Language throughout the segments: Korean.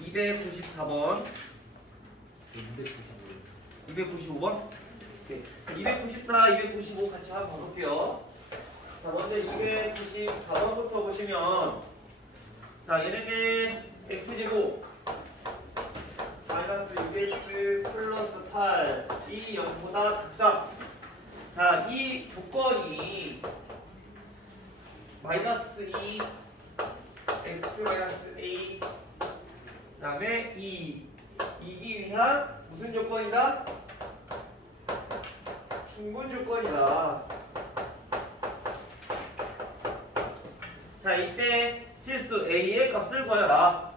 294번. 295번? 오케이. 294, 295 같이 한번 봐볼게요. 자, 먼저 294번부터 보시면, 자, 얘네는 x제곱 마이너스 6x 플러스 8 이 0보다 작다. 자, 이 조건이 마이너스 2 x 마이너스 a 그 다음에 2이기 위한 무슨 조건이다? 충분 조건이다. 자, 이때 실수 a의 값을 구하여라.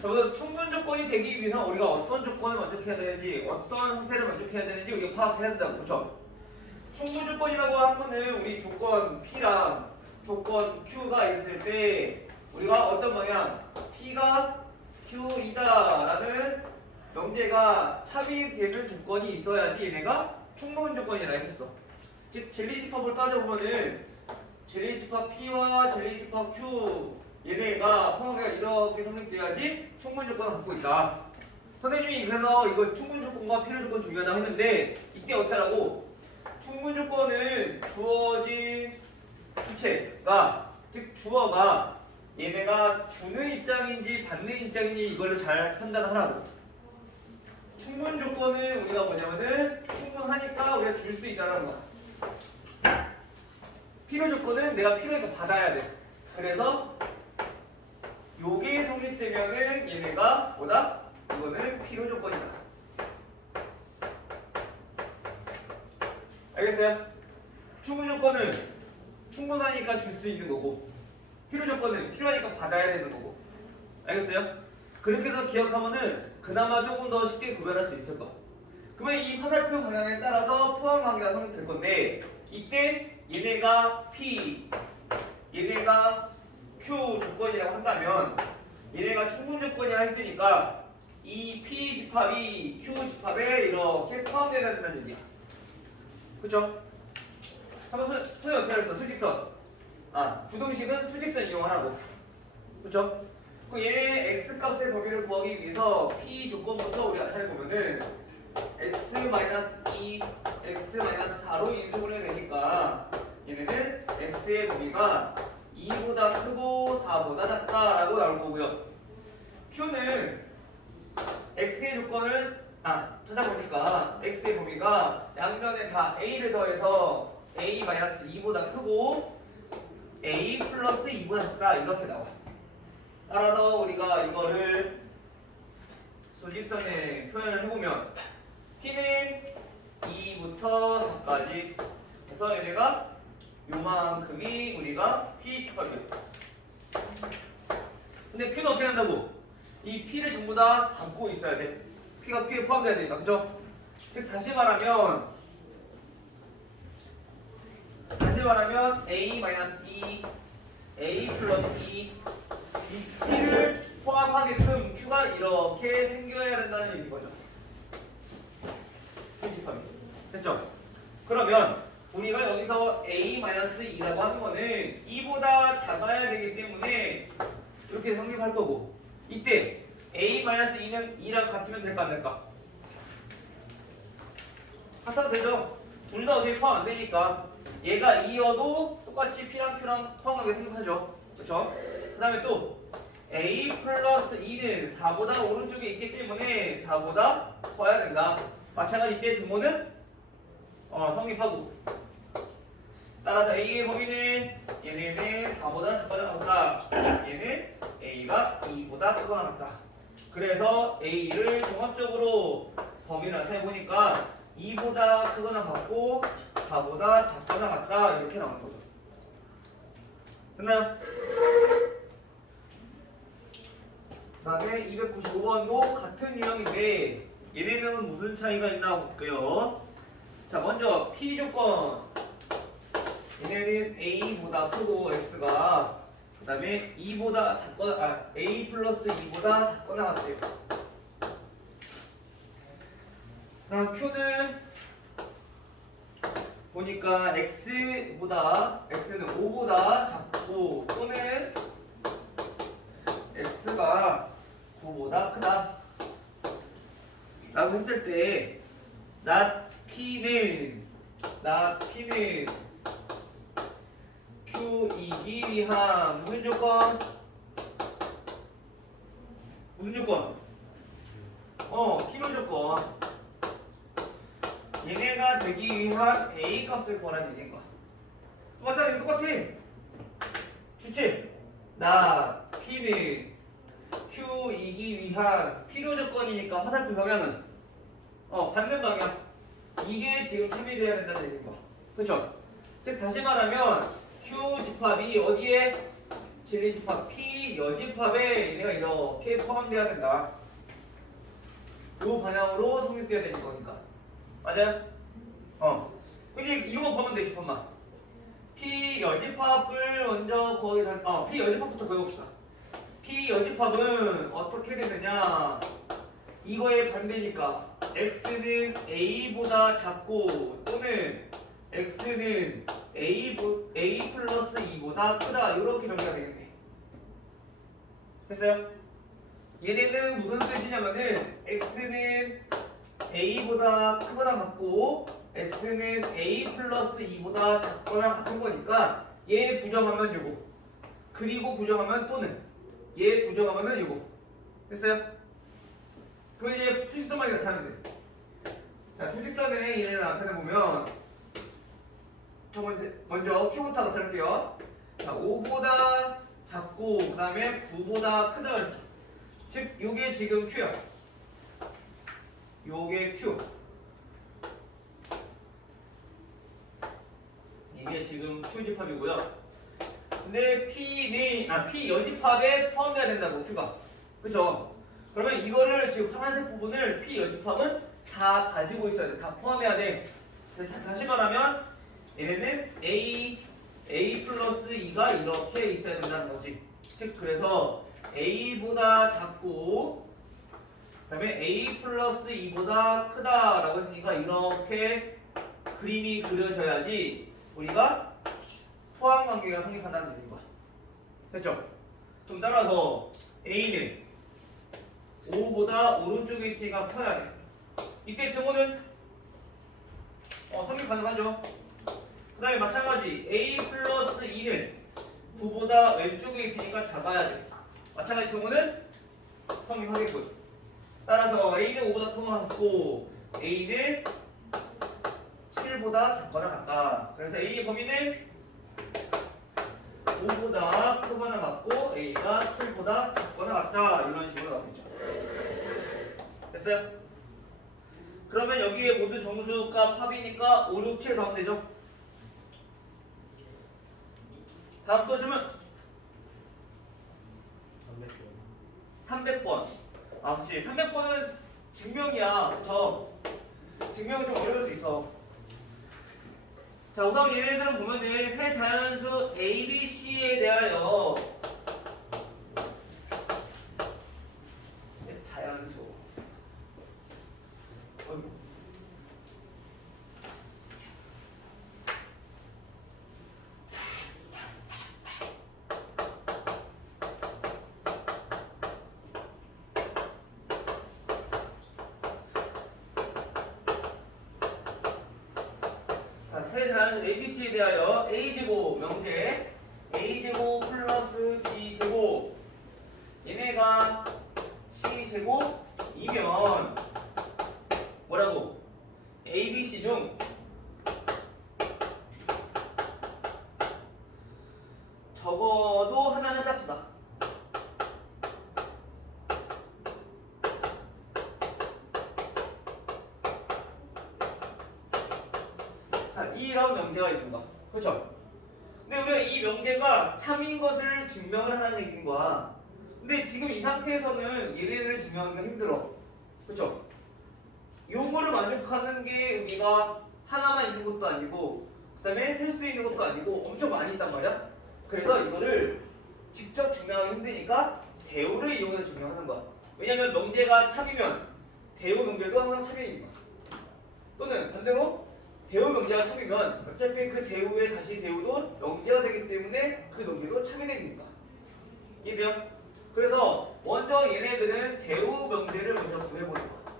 그래서 충분 조건이 되기 위해서 우리가 어떤 조건을 만족해야 되는지, 어떤 형태를 만족해야 되는지 우리가 파악해야 된다고. 그렇죠? 충분 조건이라고 하는 거는 우리 조건 P랑 조건 Q가 있을 때 우리가 어떤 방향, P가 Q이다라는 명제가 차비되는 조건이 있어야지 얘네가 충분 조건이라 했었어. 즉 젤리집합을 따져보면은 젤리집합 P와 젤리집합 Q 얘네가 평형계가 이렇게 성립돼야지 충분 조건을 갖고 있다. 선생님이 그래서 이거 충분 조건과 필요 조건 중요하다고 했는데 이때 어떻게 하라고? 충분 조건은 주어진 주체가, 즉 주어가 얘네가 주는 입장인지 받는 입장인지 이걸로 잘 판단하라고. 충분 조건은 우리가 뭐냐면은 충분하니까 우리가 줄 수 있다는 거야. 필요 조건은 내가 필요하니까 받아야 돼. 그래서 요게 성립되면은 얘네가 뭐다? 이거는 필요 조건이다. 알겠어요? 충분 조건은 충분하니까 줄 수 있는 거고, 필요 조건은 필요하니까 받아야 되는 거고. 알겠어요? 그렇게 해서 기억하면은 그나마 조금 더 쉽게 구별할 수 있을 거야. 그러면 이 화살표 방향에 따라서 포함 관계가 성립될 건데, 이때 얘네가 P, 얘네가 Q 조건이라고 한다면 얘네가 충분 조건이라 했으니까 이 P 집합이 Q 집합에 이렇게 포함되어야 된다는 얘기야. 그쵸? 한번 손이 어떻게 하겠어? 수직선. 부등식은 수직선 이용하라고. 그쵸? 그 얘네 x값의 범위를 구하기 위해서 p 조건부터 우리가 찾아보면은 x-2, x-4로 인수를 해야 되니까 얘네는 x의 범위가 2보다 크고 4보다 작다라고 나올 거고요. q는 x의 조건을 찾아보니까 x의 범위가 양면에 다 a를 더해서 a-2보다 크고 a 플러스 2보다 작다 이렇게 나와. 따라서 우리가 이거를 수직선에 표현을 해보면 P는 2부터 4까지 그래서 얘네가 요만큼이 우리가 P 집합이에요. 근데 Q는 어떻게 한다고? 이 P를 전부 다 담고 있어야 돼. P가 Q에 포함돼야 되니까. 그죠? 즉 다시 말하면 A-2 A 플러스 2 이 P를 포함하게끔 Q가 이렇게 생겨야 된다는 얘기인 거죠. 수집합이. 됐죠? 그러면 우리가 여기서 A-2라고 하는 거는 2보다 작아야 되기 때문에 이렇게 성립할 거고, 이때 A-2는 2랑 같으면 될까 안 될까? 같아도 되죠? 둘 다 어차피 포함 안 되니까 얘가 2여도 똑같이 P랑 Q랑 포함하게 생각하죠. 그렇죠? 그 다음에 또 A 플러스 2는 4보다 오른쪽에 있기 때문에 4보다 커야 된다. 마찬가지 이때 등호는 성립하고, 따라서 A의 범위는 얘네는 4보다 작거나 같다. 얘는 A가 2보다 크거나 같다. 그래서 A를 종합적으로 범위를 나타내보니까 2보다 크거나 같고 4보다 작거나 같다 이렇게 나오는 거죠. 됐나요? 그 다음에 295번도 같은 유형인데 얘네는 무슨 차이가 있나 볼게요. 자, 먼저 P 조건 얘네는 A보다 크고 X가 그 다음에 2보다 작거나 A 플러스 2보다 작거나 같대요. 그럼 Q는 보니까 X는 5보다 작고 또는 X x가 9보다 크다 라고 했을 때 not p는 q이기 위한 무슨 조건? 무슨 조건? 필요 조건. 얘네가 되기 위한 a 값을 구하라는 얘기인 거야. 맞잖아, 이거 똑같아. 좋지? 나 p는 q이기 위한 필요 조건이니까 화살표 방향은 받는 방향. 이게 지금 참여돼야 된다는 얘기인 거야. 그렇죠? 즉 다시 말하면 q 집합이 어디에? 진리 집합 p 여집합에 얘네가 이렇게 포함돼야 된다. 요 방향으로 성립돼야 되는 거니까. 맞아요? 이제 이거만 보면 돼, 집합만. p 여집합을 먼저 구하기 p 여집합부터 구해봅시다. p 여집합은 어떻게 되느냐? 이거의 반대니까 x는 a보다 작고 또는 x는 a 플러스 2보다 크다 이렇게 정리가 되겠네. 됐어요? 얘네는 무슨 뜻이냐면은 x는 a보다 크거나 같고 x는 a 플러스 2보다 작거나 같은 거니까 얘 부정하면 요거 그리고 부정하면 또는 얘 부정하면은 요거. 됐어요? 그럼 이제 수직선만 나타내면 돼. 자, 수직선에 얘네를 나타내보면 먼저 q부터 나타낼게요. 자, 5보다 작고 그 다음에 9보다 크다 그랬어. 즉 요게 지금 q야. 요게 q. 이게 지금 q 집합이고요. 근데 p 여집합에 포함돼야 된다고 q가. 그쵸? 그러면 이거를 지금 파란색 부분을 p 여집합은 다 가지고 있어야 돼. 다 포함해야 돼. 다시 말하면 얘네는 a 플러스 2가 이렇게 있어야 된다는 거지. 즉 그래서 a보다 작고 그다음에 a 플러스 2보다 크다라고 했으니까 이렇게 그림이 그려져야지 우리가 포함 관계가 성립한다는 얘기인 거야. 됐죠? 그럼 따라서 a는 5보다 오른쪽에 있으니까 커야 돼. 이때 등호는 성립 가능하죠. 그 다음에 마찬가지 a 플러스 2는 9보다 왼쪽에 있으니까 작아야 돼. 마찬가지 등호는 성립하겠군. 따라서 a는 5보다 크거나 같고 a는 7보다 작거나 같다. 그래서 a의 범위는 5보다 크거나 같고 a가 7보다 작거나 같다. 이런 식으로 나오겠죠. 됐어요? 그러면 여기에 모두 정수값 합이니까 5, 6, 7 나오면 되죠? 다음 또 질문. 300번. 그렇지. 300번은 증명이야. 그쵸? 증명이 좀 어려울 수 있어. 자, 우선 얘네들은 보면은 세 자연수 A, B, C에 대하여 자연수. 세 자연수 ABC에 대하여 A제곱 명제 A제곱 플러스 B제곱 얘네가 C제곱이면 뭐라고? ABC 중 적어도 하나는 짝수다. 자, 이런 명제가 있는 거야. 그렇죠? 근데 우리가 이 명제가 참인 것을 증명을 하는 얘기인 거야. 근데 지금 이 상태에서는 얘네들을 증명하기가 힘들어. 그렇죠? 요거를 만족하는 게 우리가 하나만 있는 것도 아니고 그다음에 셀 수 있는 것도 아니고 엄청 많이 있단 말이야. 그래서 이거를 직접 증명하기 힘드니까 대우를 이용해서 증명하는 거야. 왜냐면 명제가 참이면 대우 명제도 항상 참인 거야. 또는 반대로 대우 명제가 참이면 어차피 그 대우에 다시 대우도 명제가 되기 때문에 그 명제도 참이 되니까. 이해돼요? 그래서 먼저 얘네들은 대우 명제를 먼저 구해보는 거야.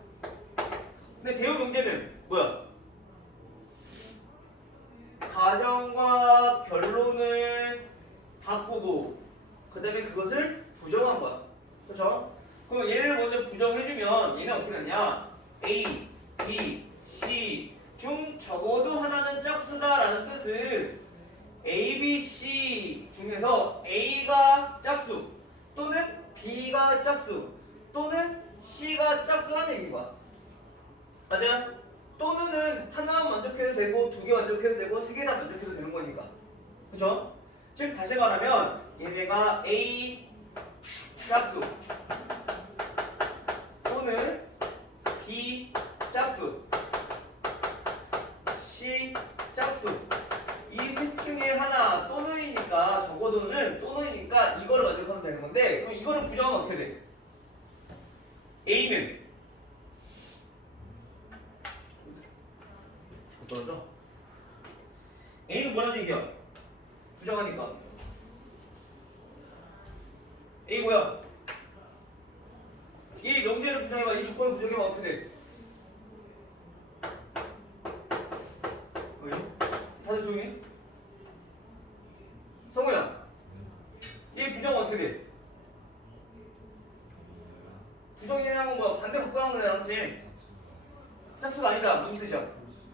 근데 대우 명제는 뭐야? 가정과 결론을 바꾸고 그 다음에 그것을 부정한 거야. 그렇죠? 그럼 얘를 먼저 부정해주면 얘는 어떻게 되냐? A, B, C 중 적어도 하나는 짝수다라는 뜻은 A, B, C 중에서 A가 짝수 또는 B가 짝수 또는 C가 짝수라는 얘기인 거야. 맞아요? 또는은 하나만 만족해도 되고 두 개 만족해도 되고 세 개 다 만족해도 되는 거니까. 그쵸? 즉 다시 말하면 얘네가 A 짝수 또는 B 짝수 C 짝수 이 셋 중에 하나 또는이니까 적어도는 또는이니까 이거를 만족하면 되는 건데 그럼 이거를 부정하면 어떻게 돼? A는 떨어져? A는 뭐라는 얘기야? 부정하니까 A 뭐야? 이 명제를 부정해봐 이 조건을 부정해봐 어떻게 돼? 왜? 다들 조용해? 성우야 이 부정은 어떻게 돼? 부정이라는 건 뭐야? 반대 바꿔 하는 거야 알았지? 짝수가 아니다 무슨 뜻이야?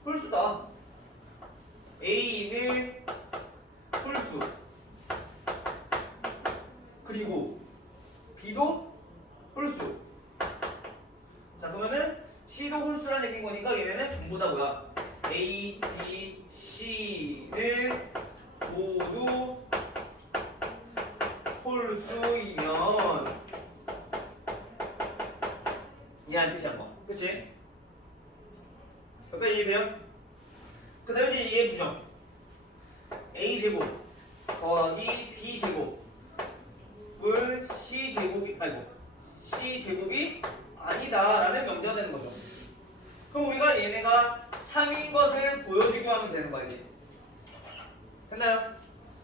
홀수다 A는 홀수 그리고 B도 홀수 자 그러면은 C도 홀수라는 얘기인 거니까 얘네는 전부 다 뭐야? A, B, C는 모두 홀수이면 이해한 뜻이야 뭐 그치? 여기까지 이해돼요? 그 다음에 이제 얘 부정 A제곱 더하기 B제곱은 C제곱이 아니다라는 명제가 되는 거죠. 그럼 우리가 얘네가 참인 것을 보여주기만 하면 되는 거야 이제. 됐나요?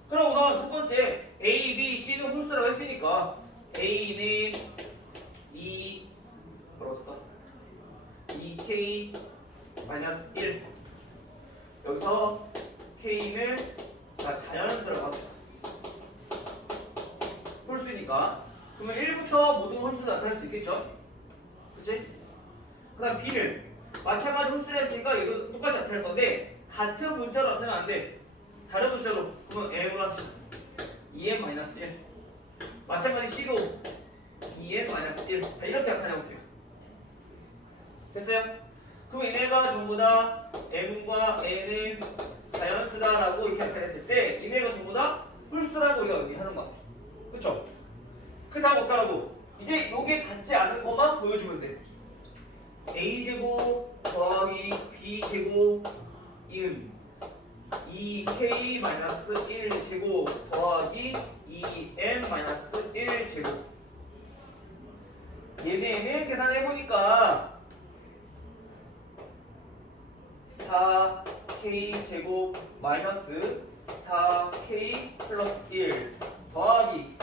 그럼 우선 첫 번째 A, B, C는 홀수라고 했으니까 A는 2 뭐라고 쓸까? 2K-1 여기서 K는 자연수라고 합시다. 홀수니까 그러면 1부터 모든 홀수가 나타날 수 있겠죠? 그치? 그 다음 B는 마찬가지 홀수를 했으니까 얘도 똑같이 나타날 건데 같은 문자로 나타나면 안 돼. 다른 문자로 그러면 M으로 합시다. 2n-1 마찬가지 C도 2n-1 자, 이렇게 나타내 볼게요. 됐어요? 그럼 얘네가 전부 다 M과 N은 자연수다라고 이렇게 나타냈을 때 얘네가 전부 다 홀수라고 우리가 의미하는 거야. 그쵸? 그 다음 어떻게 하라고? 이제 요게 같지 않은 것만 보여주면 돼. A제곱 더하기 B제곱은 2K-1제곱 더하기 2M-1제곱 얘네는 계산해보니까 4K제곱 마이너스 4K 플러스 1 더하기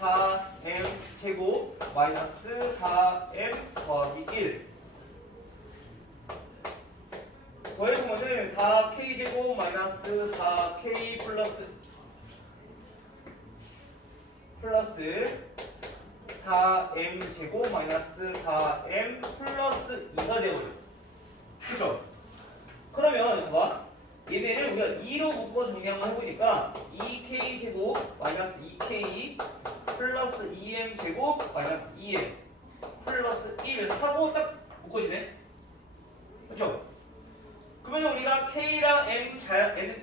4m제곱 마이너스 4m 더하기 1 더해주면은 4k제곱 마이너스 4k 플러스 4m제곱 마이너스 4m 플러스 2가 되거든. 그쵸? 그러면 봐봐. 얘네를 우리가 2로 묶어 정리한번 해보니까 2k제곱 마이너스 2k 플러스 2m제곱 마이너스 2m 플러스 1 하고 딱 묶어지네. 그쵸? 그러면 우리가 K랑 N은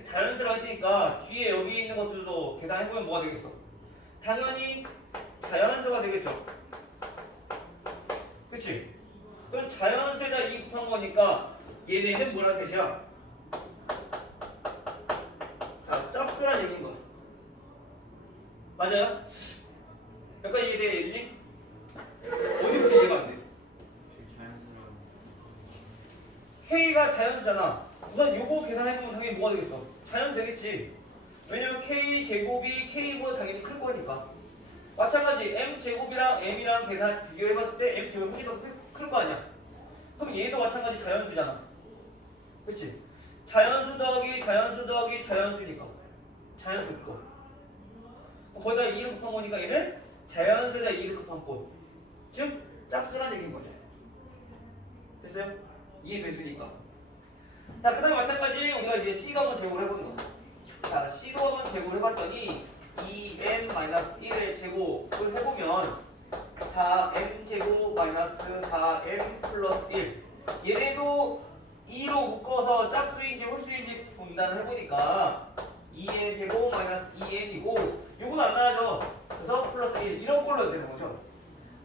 자연수라고 했으니까 뒤에 여기 있는 것들도 계산해보면 뭐가 되겠어? 당연히 자연수가 되겠죠? 그치? 그럼 자연수에다 2 곱한 거니까 얘네는 뭐라는 뜻이야? 자, 짝수란 얘기인 거야. 맞아요? 약간 이해돼, 예준이? 어디부터 이해가 안 돼? K가 자연수잖아. 우선 요거 계산해보면 당연히 뭐가 되겠어? 자연수 되겠지. 왜냐면 K제곱이 K보다 당연히 클 거니까. 마찬가지 m제곱이랑 m이랑 계산 비교해봤을 때 m제곱 훨씬 더 클 거 아니야. 그럼 얘도 마찬가지 자연수잖아. 그치? 자연수 더하기 자연수 더하기 자연수니까 자연수 거. 거기다 2를 곱한 거니까 얘는 자연수에다 2를 곱한 거. 즉 짝수란 얘기인 거죠. 됐어요? 이해됐으니까. 자, 그 다음에 마찬가지 우리가 이제 C가 한번 제곱을 해보는 거야. 자, C로 한번 제곱을 해봤더니 2n-1의 제곱을 해보면 4n제곱 마이너스 4n 플러스 1 얘네도 2로 묶어서 짝수인지 홀수인지 분단을 해보니까 2n 제곱 마이너스 2n이고 요건 안 나가죠. 그래서 플러스 1 이런 걸로 되는 거죠.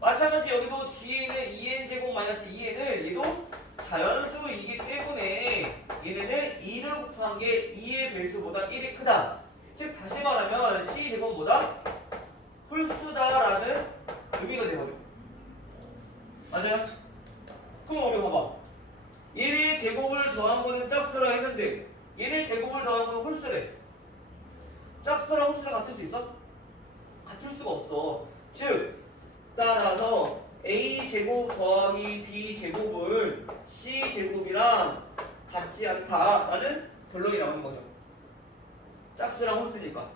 마찬가지 여기도 뒤에는 2n 제곱 마이너스 2n은 얘도 자연수이기 때문에 얘네는 2를 곱한 게 2의 배수보다 1이 크다. 즉 다시 말하면 c 제곱보다 홀수다라는 의미가 되거든. 맞아요? 그럼 우리 봐봐. 얘네 제곱을 더한 거는 짝수라 했는데 얘네 제곱을 더한 거는 홀수래. 짝수랑 홀수랑 같을 수 있어? 같을 수가 없어. 즉 따라서 a제곱 더하기 b제곱은 c제곱이랑 같지 않다라는 결론이 나오는 거죠. 짝수랑 홀수니까.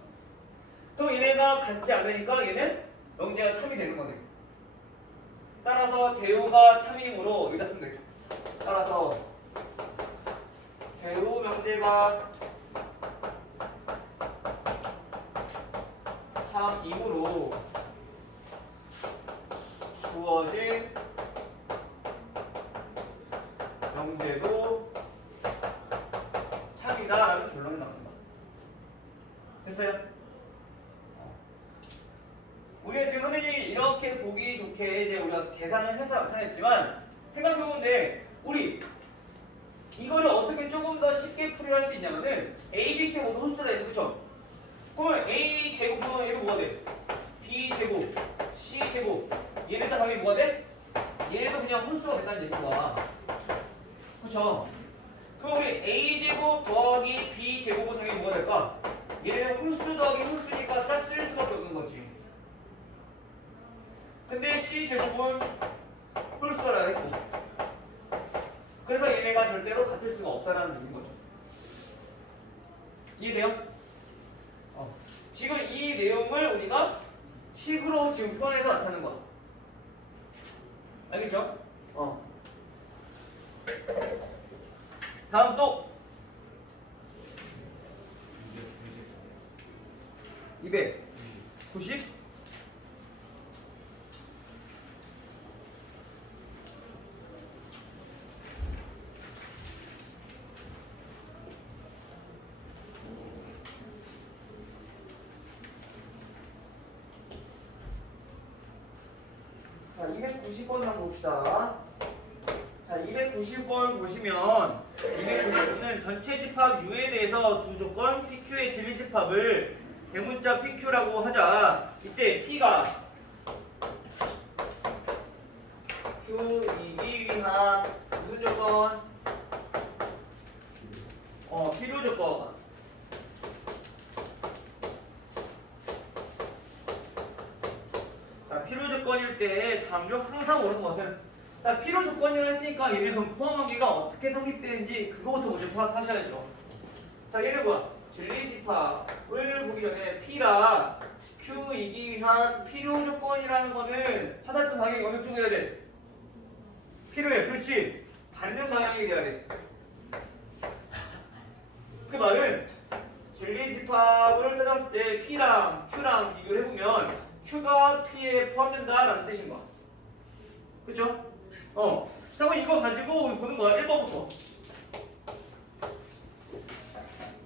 그럼 얘네가 같지 않으니까 얘는 명제가 참이 되는 거네. 따라서 대우가 참이므로 여기다 쓰면 되죠. 따라서 대우 명제가 참이므로 주어진 명제도 참이다라는 결론이 나옵니다. 됐어요? 우리가 지금 흔히 이렇게 보기 좋게 이제 우리가 계산을 해서 나타냈지만 생각해보면 우리 이거를 어떻게 조금 더 쉽게 풀이할 수 있냐면은 A, B, C 모두 홀수라 해서 그쵸? 그러면 A 제곱은 얘는 뭐가 돼? B 제곱, C 제곱 얘네 다 당연히 뭐가 돼? 얘네도 그냥 홀수가 된다는 얘기야. 그쵸? 그럼 우리 A 제곱 더하기 B 제곱은 당연히 뭐가 될까? 얘네는 홀수 더하기 홀수니까 짝수일 수밖에 없는 거지. 근데 C 제곱은 홀수라 했고 그래서 얘네가 절대로 같을 수가 없다라는 얘기인 거죠. 이해돼요? 지금 이 내용을 우리가 식으로 지금 표현해서 나타내는 거야. 알겠죠? 다음 또 290 자, 290번 한번 봅시다. 자, 290번 보시면 290번은 전체 집합 U에 대해서 두 조건 PQ의 진리 집합을 대문자 PQ라고 하자. 이때 P가 Q이기 위한 무슨 조건? 필요 조건. 자, 필요 조건일 때 다음중 항상 옳은 것은 자, 필요 조건이라 했으니까 얘네는 포함관계가 어떻게 성립되는지 그거부터 먼저 파악하셔야죠. 자, 얘는 뭐야? 진리 집합을 보기 전에 P라 Q이기 위한 필요 조건이라는 거는 하나쯤 방향이 어느 쪽에 해야 돼? 필요해. 그렇지. 받는 방향이 돼야 돼. 그 말은 진리 집합을 따졌을 때 P랑 Q랑 비교를 해보면 Q가 P에 포함된다라는 뜻인 거야. 그쵸? 자, 그럼 이거 가지고 우리 보는 거야. 1번부터.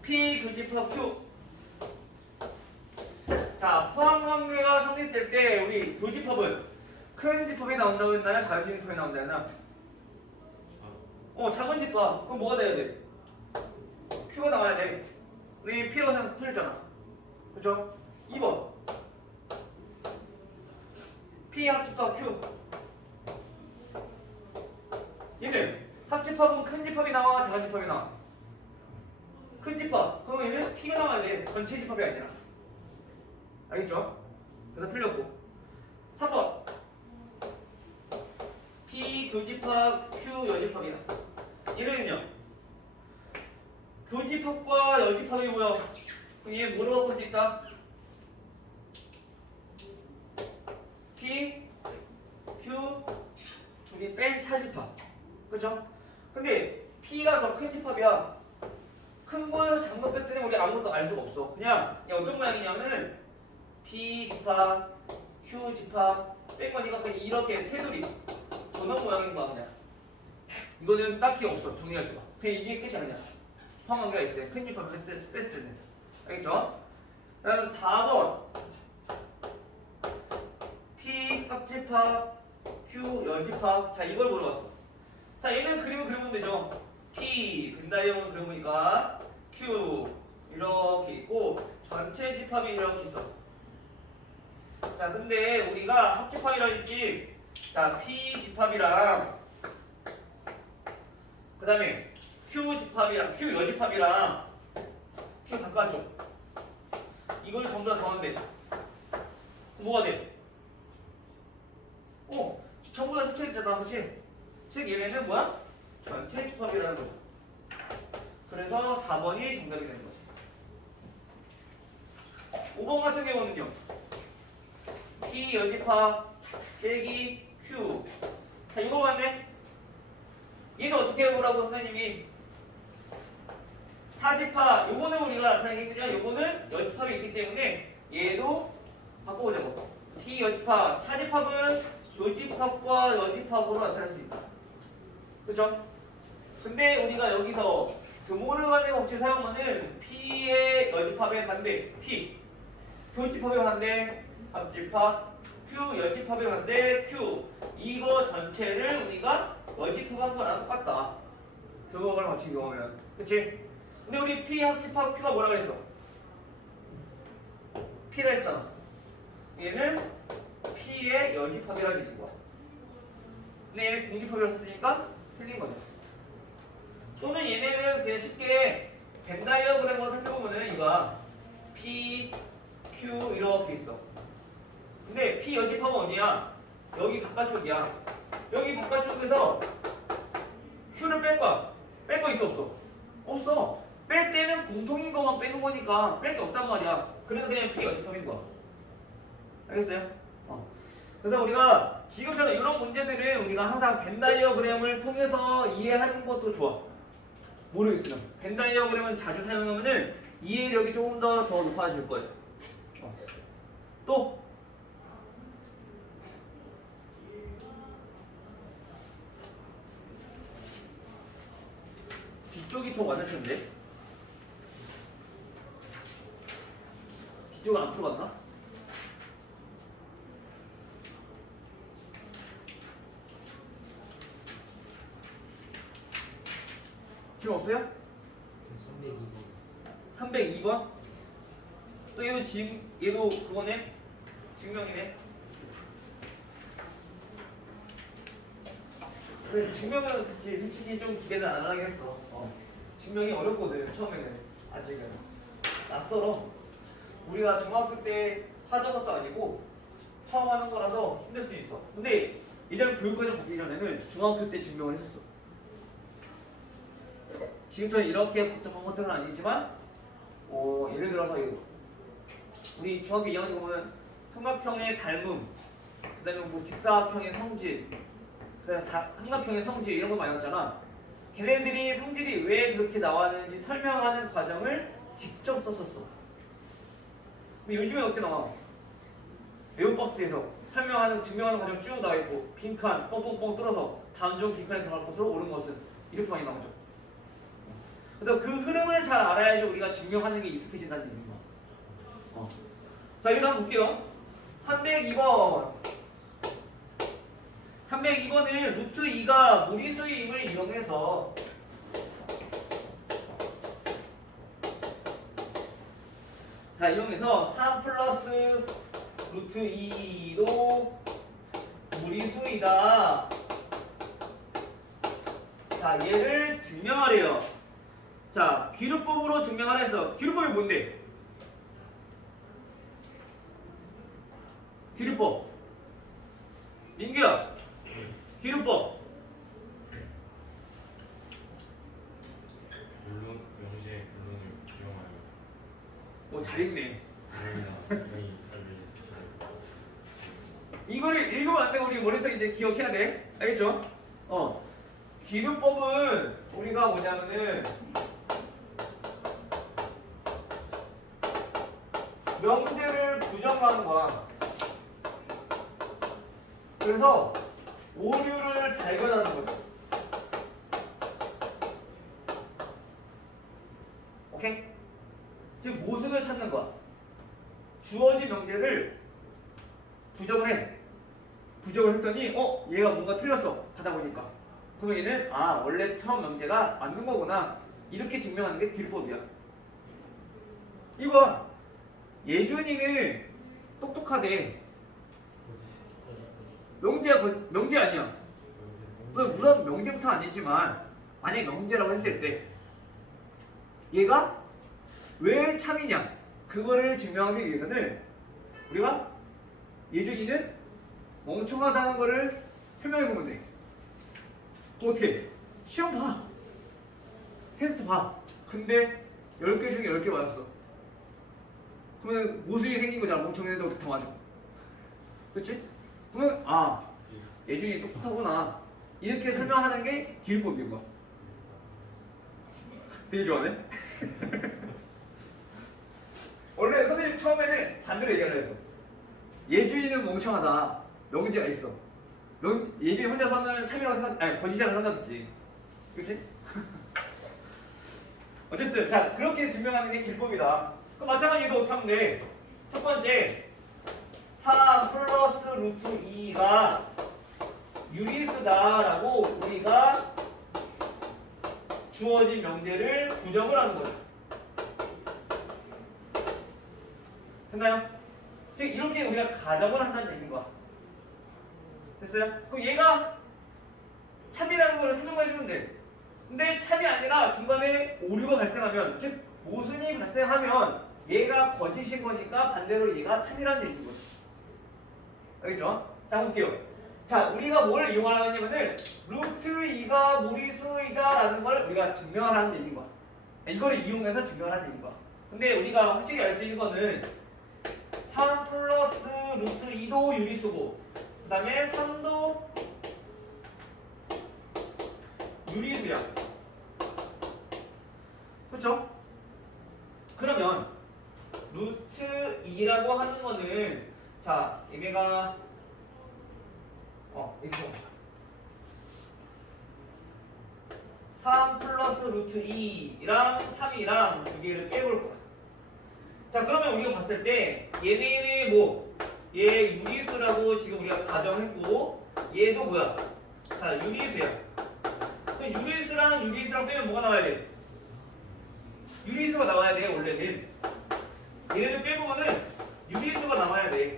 P 근집합 Q. 자, 포함관계가 성립될 때 우리 교집합은 큰 집합이 나온다고 했나요? 작은 집합이 나온다고 했나? 작은 집합. 그럼 뭐가 돼야 돼? Q가 나와야 돼. 우리 P가 생각 틀렸잖아. 그쵸? 2번. P 합집합 Q. 얘는 합집합은 큰 집합이 나와, 작은 집합이 나와? 큰 집합. 그럼 얘는 P가 나와야 돼. 전체 집합이 아니라. 알겠죠? 그래서 틀렸고. 3번 P 교집합 Q 여집합이야. 얘는요 교집합과 여집합이 뭐야? 그럼 얘 뭐로 바꿀 수 있다? P, Q 둘이 뺀 차집합. 그죠? 근데 P가 더 큰 집합이야. 큰 거에서 작은 거 뺐을 때는 우리 아무것도 알 수가 없어. 그냥 어떤 모양이냐면은 P 집합, Q 집합 뺀 거니까 그냥 이렇게 테두리 전원 모양인 거야 그냥. 이거는 딱히 없어. 정리할 수가. 그냥 이게 끝이 아니야. 포함관계가 있을 때 큰 집합 뺐을 때는. 알겠죠? 다음 4번 P 합집합 Q 여집합. 자 이걸 물어봤어. 자 얘는 그림을 그려보면 되죠. P 근다리형을 그려보니까 Q 이렇게 있고 전체 집합이 이렇게 있어. 자 근데 우리가 합집합이라 했지. 자 P 집합이랑 그 다음에 Q 집합이랑 Q 여집합이랑 Q 바깥쪽 이걸 전부 다 더하면 돼. 뭐가 돼? 전부 다 합쳐있잖아, 그치? 즉 얘네는 뭐야? 전체 집합이라는 거죠. 그래서 4번이 정답이 되는 거지. 5번 같은 경우는요. P 여집합 빼기 Q. 자 이거 맞네. 얘는 어떻게 해보라고 선생님이 사집합. 요거는 우리가 나타내겠지만 요거는 여집합이 있기 때문에 얘도 바꿔보자고. P 여집합 사집합은 요집합과 여집합으로 나타낼 수 있다. 그렇죠? 근데 우리가 여기서 드모르 간의 법칙 사용하는 P의 여집합의 반대 P, 교집합의 반대 합집합, Q 여집합의 반대 Q. 이거 전체를 우리가 여집합한 거랑 똑같다. 드모르 간의 법칙 이용하면. 그치? 근데 우리 P 합집합 Q가 뭐라 그랬어? P라 했잖아. 얘는 P의 여집합이라는 얘기인 거야. 근데 얘는 공집합이라고 썼으니까 틀린 거죠. 또는 얘네는 그냥 쉽게 벤 다이어그램으로 살펴보면은 이거 P, Q 이렇게 있어. 근데 P 여집합은 어디야? 여기 바깥쪽이야. 여기 바깥쪽에서 Q를 뺄 거야. 뺄 거 있어 없어? 없어. 뺄 때는 공통인 것만 빼는 거니까 뺄 게 없단 말이야. 그래서 그냥 P 여집합인 거야. 알겠어요? 그래서 우리가 지금처럼 이런 문제들은 우리가 항상 벤 다이어그램을 통해서 이해하는 것도 좋아. 모르겠으면 벤 다이어그램은 자주 사용하면은 이해력이 조금 더 높아질 거예요. 또 뒤쪽이 더 완전한데? 뒤쪽은 안 풀어갔나? 지금 없어요? 302번. 302번? 또 얘도 지금 얘도 그거네? 증명이네. 그래 증명은 그치 솔직히 좀 기대는 안 하겠어. 증명이 어렵거든 처음에는. 아직은 낯설어. 우리가 중학교 때 하던 것도 아니고 처음 하는 거라서 힘들 수 있어. 근데 예전 교육과정 보기 전에는 중학교 때 증명을 했었어. 지금처럼 이렇게 복잡한 것들은 아니지만 예를 들어서 우리 중학교 2학년 보면 삼각형의 닮음, 그 다음에 뭐 직사각형의 성질, 그 다음에 삼각형의 성질 이런 거 많이 나왔잖아. 걔네들이 성질이 왜 그렇게 나왔는지 설명하는 과정을 직접 썼었어. 근데 요즘에 어떻게 나와? 네오박스에서 설명하는, 증명하는 과정 쭉 나와있고 빈칸 뻥뻥뻥 뚫어서 다음 중 빈칸에 들어갈 것으로 옳은 것은 이렇게 많이 나오죠. 그래서 그 흐름을 잘 알아야지 우리가 증명하는 게 익숙해진다는 얘기인 거야. 자, 이거 한번 볼게요. 302번. 302번은 루트 2가 무리수임을 이용해서 이용해서 3 플러스 루트 2도 무리수이다. 자, 얘를 증명하래요. 자, 기루법으로 증명하라 해서 기루법이 뭔데? 기루법 민규야, 기루법. 물론 명시의 결론을 이용하여 오, 잘 읽네. 물론이나 명의 사유를 이거를 읽으면 안 되고 우리 머릿속에 이제 기억해야 돼. 알겠죠? 기루법은 우리가 뭐냐면은 명제를 부정하는 거야. 그래서 오류를 발견하는 거죠. 오케이? 즉 모순을 찾는 거야. 주어진 명제를 부정을 해. 부정을 했더니 얘가 뭔가 틀렸어. 받아보니까. 그러면 얘는 원래 처음 명제가 맞는 거구나. 이렇게 증명하는 게 기루법이야. 이거 예준이는 똑똑하대. 명제 아니야. 물론 명제부터 아니지만 만약에 명제라고 했을 때 얘가 왜 참이냐 그거를 증명하기 위해서는 우리가 예준이는 멍청하다는 거를 설명해 보면 돼. 그럼 어떻게? 시험 봐. 테스트 봐. 근데 10개 중에 10개 맞았어. 그러면 모순이 생긴 거잖아. 멍청했는데 어떻게 다 맞아? 그렇지? 그러면 예준이 똑똑하구나. 이렇게 설명하는 게 기울법인 거야. 되게 좋아하네? 원래 선생님 처음에는 반대로 얘기하려 했어. 예준이는 멍청하다. 명제가 있어. 예준이 혼자서는 참이라고 거짓이라고 생각했지. 그치? 어쨌든 자 그렇게 증명하는 게 기법이다. 그럼 마찬가지로 어떻게 하면 돼? 첫 번째 3 플러스 루트 2가 유리수다라고 우리가 주어진 명제를 부정을 하는 거죠. 됐나요? 즉 이렇게 우리가 가정을 한다는 얘기인 거야. 됐어요? 그럼 얘가 참이라는 걸 설명해 주는데 근데 참이 아니라 중간에 오류가 발생하면 즉 모순이 발생하면 얘가 거짓인 거니까 반대로 얘가 참이라는 얘기인 거지. 알겠죠? 자 볼게요. 자 우리가 뭘 이용하냐면은 루트 2가 무리수이다 라는 걸 우리가 증명하라는 얘기인 거야. 이걸 이용해서 증명하라는 얘기인 거야. 근데 우리가 확실히 알 수 있는 거는 3 플러스 루트 2도 유리수고 그 다음에 3도 유리수야. 그렇죠? 그러면 루트 2라고 하는 거는 자 얘네가 이렇게 봅시다. 3 플러스 루트 2랑 3이랑 두 개를 빼볼 거야. 자 그러면 우리가 봤을 때 얘네는 얘 유리수라고 지금 우리가 가정했고 얘도 뭐야? 자 유리수야. 그럼 유리수랑 빼면 뭐가 나와야 돼? 유리수가 나와야 돼. 원래는 얘네들 빼보면은 유리수가 나와야 돼.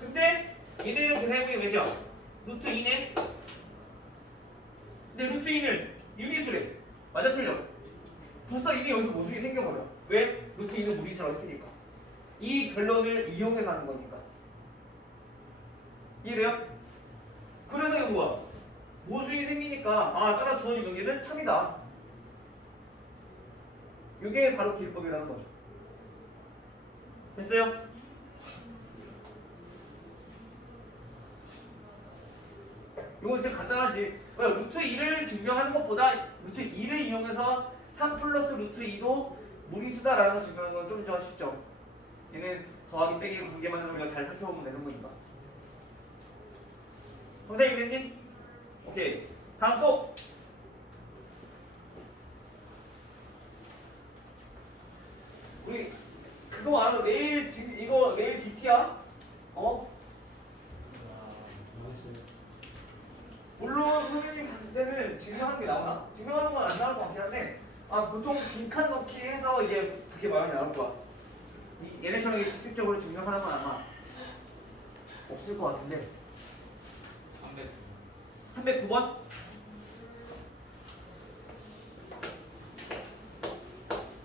근데 얘네는 그 해보기 몇이야? 루트 2네? 근데 루트 2는 유리수래. 맞아 틀려? 벌써 이미 여기서 모순이 생겨버려. 왜? 루트 2는 무리수라고 했으니까. 이 결론을 이용해 가는 거니까. 이해돼요? 그래서 이거 뭐야? 모순이 생기니까 따라 주어진 명제는 참이다. 이게 바로 기법이라는 거죠. 됐어요? 이거 진짜 간단하지. 루트 2를 증명하는 것보다 루트 2를 이용해서 3 플러스 루트 2도 무리수다라는 걸 증명하는 건 좀 더 쉽죠. 얘는 더하기 빼기 관계만 해서 우리가 잘 살펴보면 되는 거니까. 선생님 됐니? 오케이. 다음 또. 우리 그거 알아? 내일 지금 이거 내일 DT야? 물론 선생님이 봤을 때는 증명하는 게 나오나? 증명하는 건 안 나올 것 같긴 한데 보통 빈칸 넣기 해서 이제 그렇게 말이 나올 거야. 얘네처럼 직접적으로 증명하는 건 아마 없을 것 같은데 309번?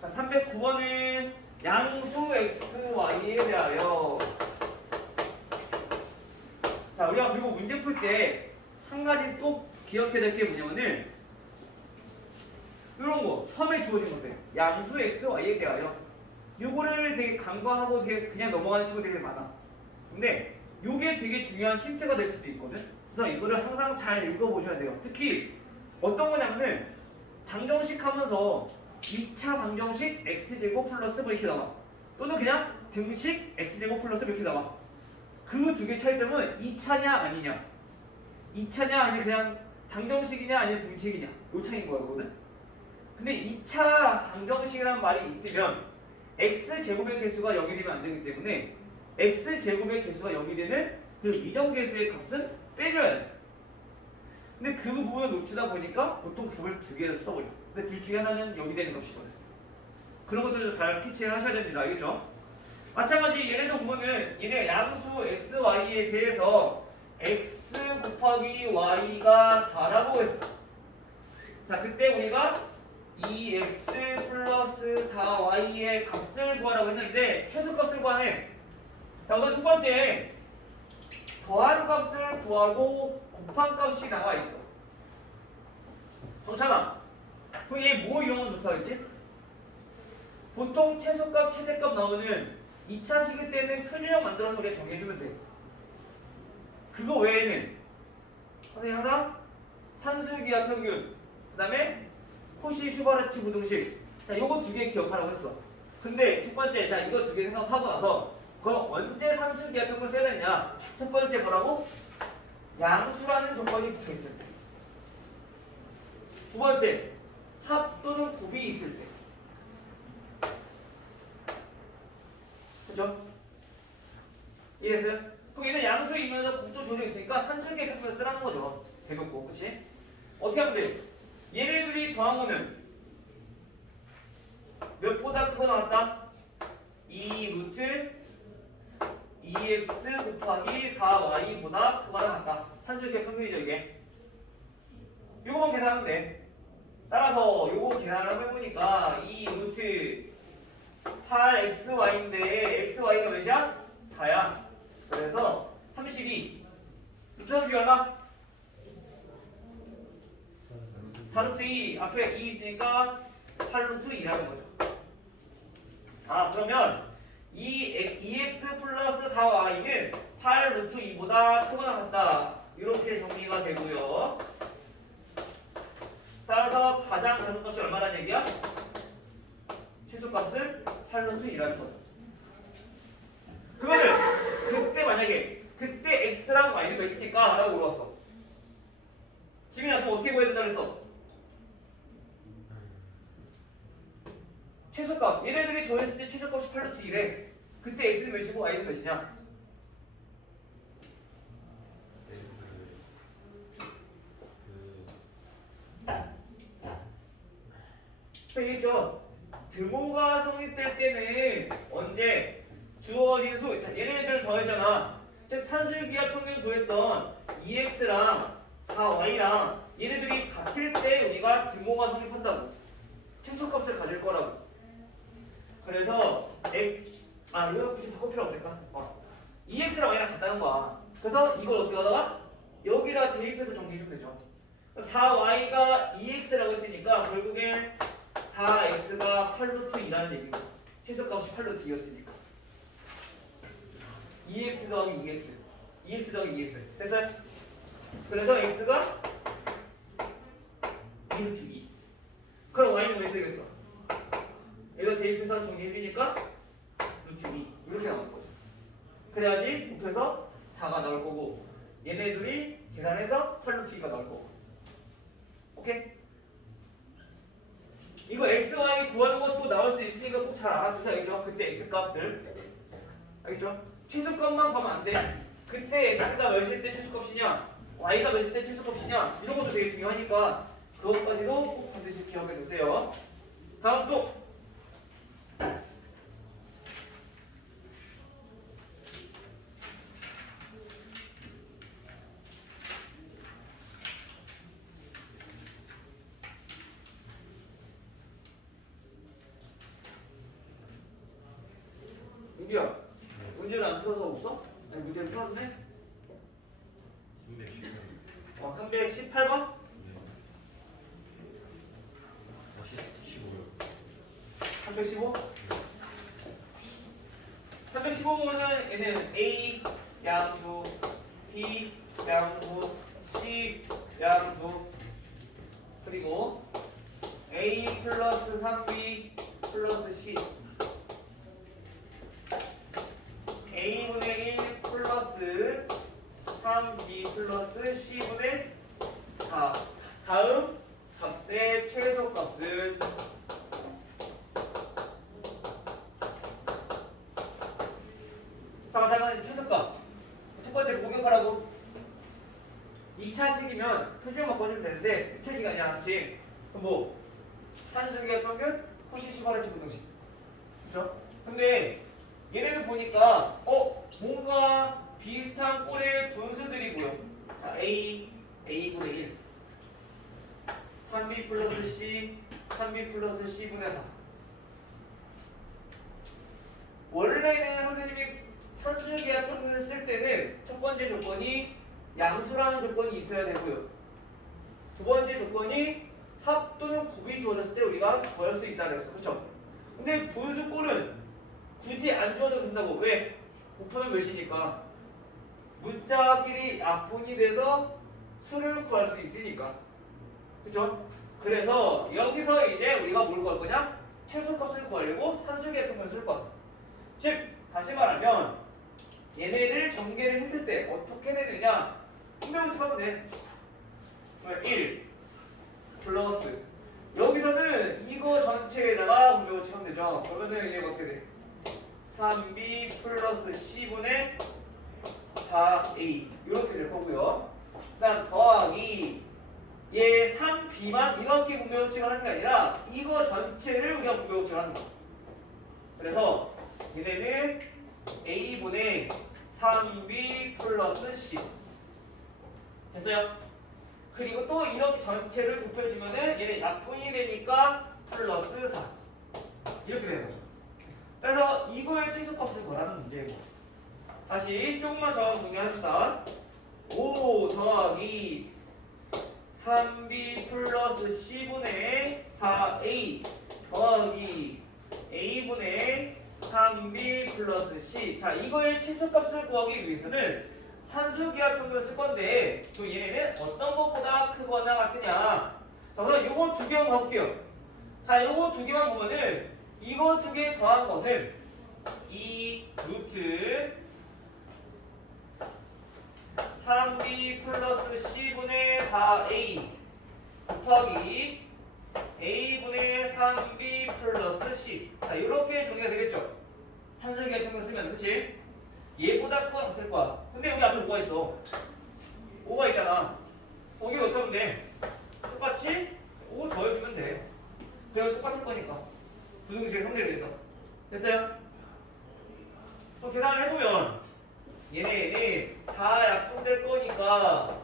자, 309번은 양수 x, y에 대하여 자, 우리가 그리고 문제 풀 때 한 가지 또 기억해야 될 게 뭐냐면은 이런 거 처음에 주어진 것들 양수 x, y에 대하여 요거를 되게 간과하고 되게 그냥 넘어가는 친구들이 많아. 근데 요게 되게 중요한 힌트가 될 수도 있거든. 그래서 이거를 항상 잘 읽어보셔야 돼요. 특히 어떤 거냐면은 방정식 하면서 2차 방정식 x제곱 플러스 뭐 이렇게 나와. 또는 그냥 등식 x제곱 플러스 이렇게 나와. 그 두 개 차이점은 2차냐 아니냐, 2차냐 아니면 그냥 방정식이냐 아니면 등식이냐 요 차이인 거거든. 근데 2차 방정식이라는 말이 있으면 x제곱의 개수가 0이 되면 안 되기 때문에 x제곱의 개수가 0이 되는 그 미정계수의 값은 빼줘야 돼. 근데 그 부분을 놓치다 보니까 보통 곱을 두 개를 써버려. 근데 둘 중에 하나는 0이 되는 값이거든. 그런 것들도 잘 캐치를 하셔야 됩니다. 알겠죠? 마찬가지 얘네도 보면은 얘네 양수 x, y에 대해서 x 곱하기 y가 4라고 했어. 자, 그때 우리가 2x 플러스 4y의 값을 구하라고 했는데 최소값을 구하네. 자, 우선 첫 번째 더한 값을 구하고 곱한 값이 나와 있어. 정찬아, 그럼 얘 뭐 이용하면 좋다 했지? 보통 최소값, 최대값 나오면은 2차 시기 때는 표준형 만들어서 우리가 정해주면 돼. 그거 외에는 선생님 항상 산술기하 평균, 그 다음에 코시 슈바르츠 부등식, 자 요거 두 개 기억하라고 했어. 근데 첫 번째, 자 이거 두 개 생각하고 나서 그럼 언제 산술기하 평균을 써야 되냐? 첫 번째 뭐라고? 양수라는 조건이 붙어있을 때. 두 번째, 합 또는 곱이 있을 때. 그죠? 이해했어요? 그럼 얘는 양수이면서 곱도 조져 있으니까 산술기하 평균을 쓰라는 거죠. 대놓고, 그치? 어떻게 하면 돼? 얘네들이 더한 거는 몇보다 크고 나왔다? 2 루트 2x 곱하기 4y보다 크거나 같다. 산술기하 평균이죠 이게. 요거만 계산하면 돼. 따라서 요거 계산을 해보니까 2 루트 8xy인데 xy가 몇이야? 4야. 그래서 32 루트 32 얼마? 4루트 2 앞에 2 있으니까 8루트 2라는 거죠. 아 그러면 2x 플러스 4y는 8루트 2보다 크거나 같다. 이렇게 정리가 되고요. 따라서 가장 작은 값이 얼마라는 얘기야? 최소값을 8루트 2라는 거죠. 그러면 그때 만약에 그때 x랑 y는 몇입니까? 라고 물어봤어. 지민아 또 어떻게 구해야 된다 그랬어? 최소값 얘네들이 더했을 때 최소값이 8루트 2래. 그때 x는 몇이고 y는 몇이냐? 얘기했죠. 등호가 성립될 때는 언제 주어진 수, 자, 얘네들 더했잖아. 즉 산술기하 평균 구했던 2x랑 4y랑 얘네들이 같을 때 우리가 등호가 성립한다고. 최소값을 가질 거라고. 그래서 x 이거 굳이 바꿀 필요 없을까? 2x랑 y랑 같다는 거야. 그래서 이걸 어떻게 하다가 여기다 대입해서 정리해주면 되죠. 4y가 2x라고 했으니까 결국엔 4x가 8루트 2라는 얘기고 최소값이 8루트 2였으니까 2x 더하기 2x 2x 더하기 2x 됐어요? 그래서 x가 2루트 2 그럼 y는 몇 되겠어? 여기다 대입해서 정리해주니까 루트 2 이렇게 나올 거죠. 그래야지 곱해서 4가 나올 거고 얘네들이 계산해서 8루트 2가 나올 거고. 오케이? 이거 x, y 구하는 것도 나올 수 있으니까 꼭 잘 알아두세요. 알겠죠? 그때 x 값들. 알겠죠? 최소값만 가면 안 돼. 그때 x가 몇일 때 최소값이냐, y가 몇일 때 최소값이냐 이런 것도 되게 중요하니까 그것까지도 꼭 반드시 기억해 두세요. 다음 또 민규야, 문제를 안 풀어서 없어? 아니 문제를 풀었네? 318번? 네. 15요. 315? 315번은 얘는 A 양수, B 양수, C 양수, 그리고 A 플러스 3B 플러스 C, A분의 1 플러스 3B 플러스 C분의 4. 다음 값의 최소값은 잠깐 최소값 첫 번째 공격하라고. 2차식이면 표준형 바꿔주면 되는데 2차식 아니야, 그치? 그럼 뭐 산수기의 평균 코시 18H 부등식, 그죠? 근데 얘네는 보니까 뭔가 비슷한 꼴의 분수들이 보여. 자, A분의 1 3B 플러스 C 3B 플러스 C분의 4. 원래는 선생님이 산수기의 평균을 쓸 때는 첫 번째 조건이 양수라는 조건이 있어야 되고요. 두 번째 조건이 합 또는 곱이 주어졌을 때 우리가 구할 수 있다고 했어. 그렇죠? 근데 분수꼴은 굳이 안 주어도 된다고. 왜? 곱하면 몇이니까. 문자끼리 약분이 돼서 수를 구할 수 있으니까. 그렇죠? 그래서 여기서 이제 우리가 뭘 구할 거냐? 최소값을 구하려고 산수기의 평균을 쓸 거야. 즉 다시 말하면 얘네를 전개를 했을 때 어떻게 되느냐? 분명히 하면 돼. 1 플러스 여기서는 이거 전체에다가 분명히 치면 되죠. 그러면은 얘가 어떻게 돼? 3B 플러스 C분의 4A 이렇게 될 거고요. 그다음 더하기 얘 3B만 이렇게 분명치를 하는 게 아니라 이거 전체를 우리가 분명치를 하는 거. 그래서 얘네는 A분의 3B 플러스 C 됐어요? 그리고 또 이렇게 전체를 곱해주면은 얘네 약분이 되니까 플러스 4 이렇게 되는 거죠. 그래서 이거의 최소값을 구하라는 문제고. 다시 조금만 더 정리합시다. 5 더하기 3B 플러스 C분의 4A 더하기 A분의 3B 플러스 C. 자, 이거의 최소값을 구하기 위해서는 산수기하 평균을 쓸 건데 또 얘네는 어떤 것보다 크거나 같으냐. 자, 그래서 요거 두 개만 봐볼게요. 자, 요거 두 개만 보면은 이거 두 개 더한 것은 이 루트 3B 플러스 C분의 4A 곱하기 A분의 3B 플러스 C. 자, 이렇게 정리가 되겠죠? 산수기하 평균 쓰면, 그치? 얘보다 크거나 같을 거야. 근데 여기 앞에 뭐가 있어? 5가 있잖아. 거기를 어떻게 하면 돼? 똑같이 5 더해주면 돼. 그러면 똑같을 거니까. 부등식의 성질에 의해서. 됐어요? 또 계산을 해보면 얘네 다 약분될 거니까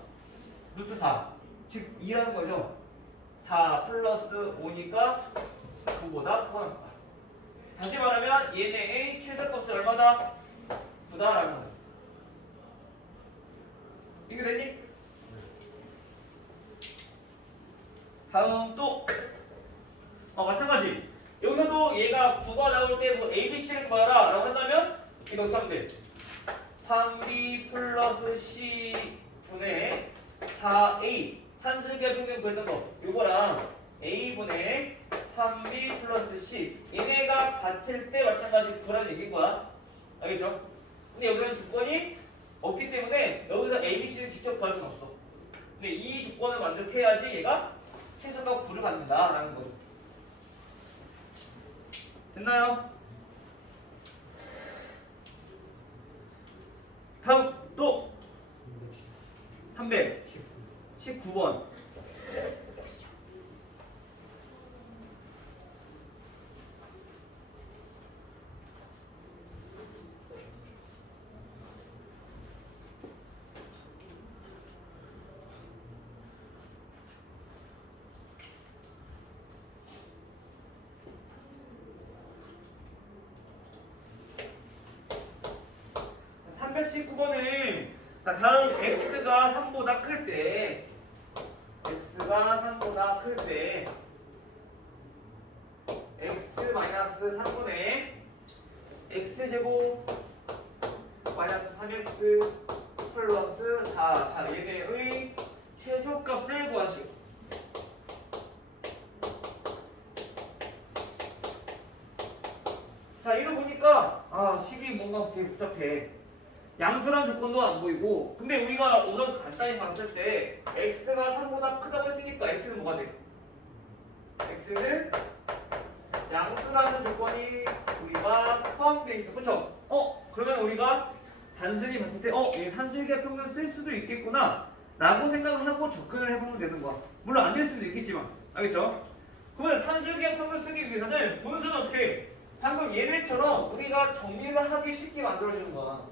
루트 4. 즉 2라는 거죠. 4 플러스 5니까 9보다 크거나 같다. 다시 말하면 얘네의 최소값은 얼마다? 9다라는 거야. 이게 됐니? 다음 또 마찬가지. 여기서도 얘가 9가 나올 때 뭐 ABC를 구하라 라고 한다면 이거 어떻게 하면 돼? 3B 플러스 C 분의 4A 산술기하 평균 구했던 거 요거랑 A분의 3B 플러스 C 얘네가 같을 때 마찬가지 구라는 얘기인 거야. 알겠죠? 근데 여기는 조건이 없기 때문에 여기서 ABC를 직접 구할 수는 없어. 근데 이 조건을 만족해야지 얘가 최소값 9를 갖는다라는 거죠. 됐나요? 다음 또 319번. 다음 x가 3보다 클 때 x가 3보다 클 때 x 마이너스 3분의 x제곱 마이너스 3x 플러스 4. 자, 얘네의 최소값을 구하시오. 자, 이거 보니까 식이 뭔가 되게 복잡해. 양수란 조건도 안 보이고, 근데 우리가 우선 간단히 봤을 때 x가 3보다 크다고 했으니까 x는 뭐가 돼? x는 양수라는 조건이 우리가 포함되어 있어. 그쵸? 그러면 우리가 단순히 봤을 때 얘 산술기하 평균을 쓸 수도 있겠구나 라고 생각하고 접근을 해보면 되는 거야. 물론 안 될 수도 있겠지만, 알겠죠? 그러면 산술기하 평균을 쓰기 위해서는 분수는 어떻게 해? 방금 얘네처럼 우리가 정리를 하기 쉽게 만들어주는 거야.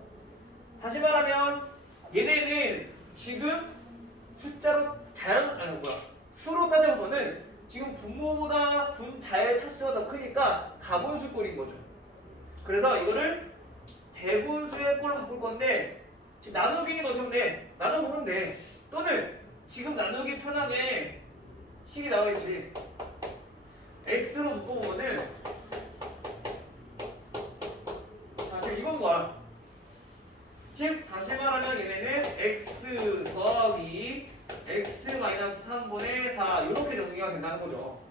다시 말하면 얘네는 지금 숫자로 수로 따져보면은 지금 분모보다 분자의 차수가 더 크니까 가분수 꼴인 거죠. 그래서 이거를 대분수의 꼴로 바꿀 건데, 지금 나누기는 어떻게 돼? 나눠보면 돼. 또는 지금 나누기 편하게 식이 나와 있지. x로 묶어보면은 지금 이건 뭐야? 즉 다시 말하면 얘네는 x 더하기 x 마이너스 3분의 4 이렇게 정리가 된다는 거죠.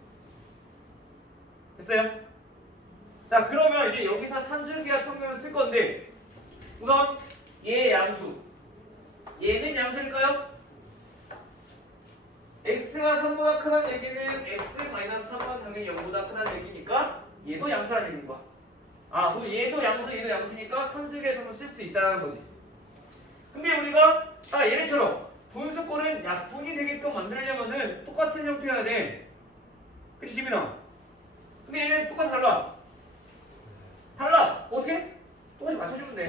됐어요? 자, 그러면 이제 여기서 산술기하 평균을 쓸 건데, 우선 얘 양수, 얘는 양수일까요? x가 3보다 크다는 얘기는 x 마이너스 3은 당연히 0보다 크다는 얘기니까 얘도 양수라는 얘기인 거야. 그럼 얘도 양수, 얘도 양수니까 산술기하 평균을 쓸 수 있다는 거지. 근데 우리가 얘네처럼 분수꼴은 약분이 되게끔 만들려면은 똑같은 형태여야 돼. 그치, 지민아? 근데 얘네 똑같이 달라. 어떻게? 똑같이 맞춰주면 돼.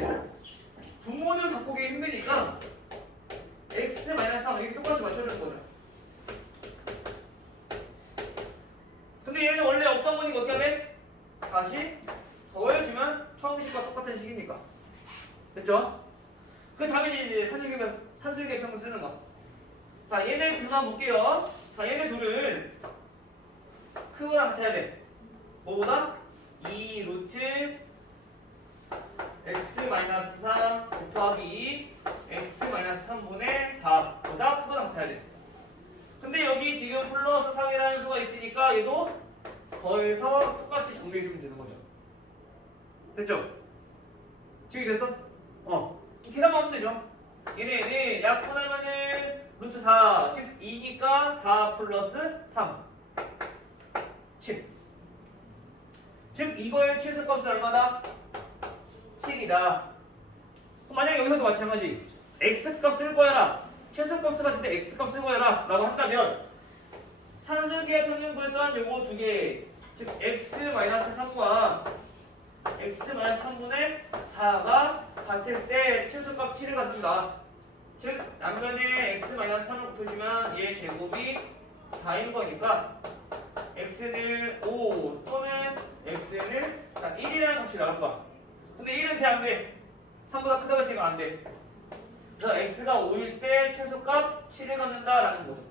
분모는 바꾸기 힘드니까 x-3 이렇게 똑같이 맞춰주는 거죠. 근데 얘는 원래 없던 거니까 어떻게 해야 돼? 다시 더해주면 처음 식과 똑같은 식이니까. 됐죠? 그 다음에 이제 산술기하 평균 쓰는 거. 자, 얘네 둘만 볼게요. 자, 얘네 둘은 크거나 같아야 돼. 뭐보다? 2 루트 x-3 곱하기 x-3분의 4보다 크거나 같아야 돼. 근데 여기 지금 플러스 3이라는 수가 있으니까 얘도 더해서 똑같이 정리해주면 되는 거죠. 됐죠? 지금 됐어? 계산만 하면 되죠. 얘네는 약분하면은 루트 4, 즉 2니까 4 플러스 3 7. 즉 이거의 최소값은 얼마다? 7이다. 만약에 여기서도 마찬가지 x값 쓸 거야라, 최소값 쓸 때 x값 쓸 거야라 라고 한다면 산술기하 평균 구했던 요거 두 개, 즉 x-3과 x-3분의 4가 같을 때 최소값 7을 갖는다. 즉 양면에 x-3을 곱해주면 얘 제곱이 4인 거니까 x는 5 또는 x는 1이라는 값이 나올 거야. 근데 1은 돼, 안 돼? 3보다 크다고 했으니까 안 돼. 그래서 x가 5일 때 최소값 7을 갖는다라는 거죠.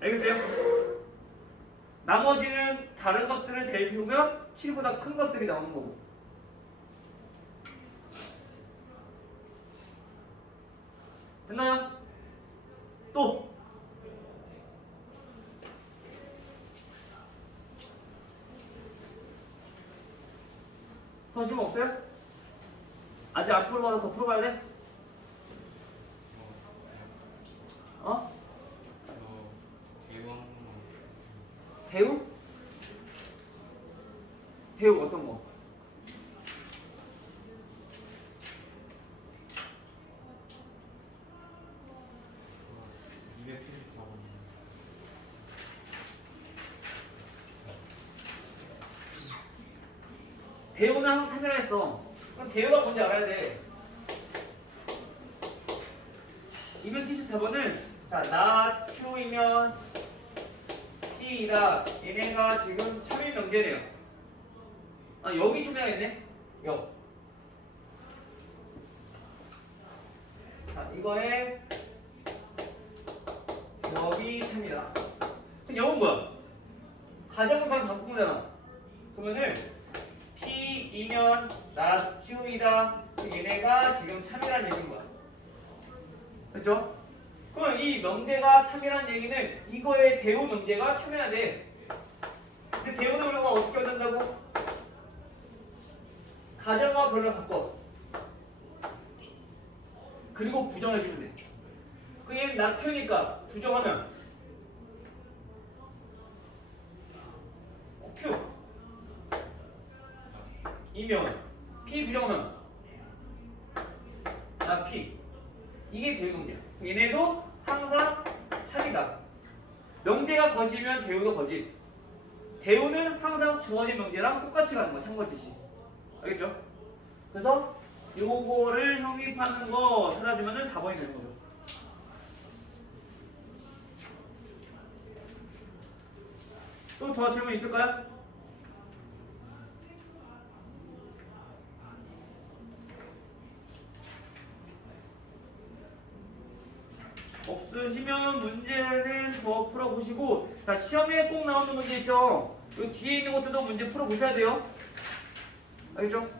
알겠어요? 나머지는 다른 것들을 대입해보면 7보다 큰 것들이 나오는 거고. 됐나요? 또! 더 질문 없어요? 아직 앞으로 가서 더 풀어봐야 돼? 배우? 배우 어떤 거? 배우는 한번 참여했어. 그럼 배우가 뭔지 알아야 돼. 274번은 나 Q이면 P이다. 얘네가 지금 참여 명제래요. 여기 초명했네. 자, 이거에 것이 참이다. 그럼 영은 뭐야? 가정은 바로 바꾸잖아. 그러면은 P이면 not Q이다. 얘네가 지금 참이라는 얘기인 거야. 그렇죠? 그럼 이 명제가 참이라는 얘기는 이거의 대우 명제가 참여해야 돼. 근데 대우는 우리가 어떻게 얻는다고? 가정과 별로 바꿔. 그리고 부정해주면 돼. 그 얘는 낙큐니까 부정하면 Q 이면 P 부정하면 나 P. 이게 대우 명제야. 얘네도 항상 참이다. 명제가 거짓이면 대우도 거짓. 대우는 항상 주어진 명제랑 똑같이 가는 거야. 참거짓이. 알겠죠? 그래서 요거를 성립하는 거 찾아주면은 4번이 되는 거죠. 또 더 질문 있을까요? 없으시면 문제는 더 풀어보시고, 자, 시험에 꼭 나오는 문제 있죠? 요 뒤에 있는 것들도 문제 풀어보셔야 돼요. 알겠죠?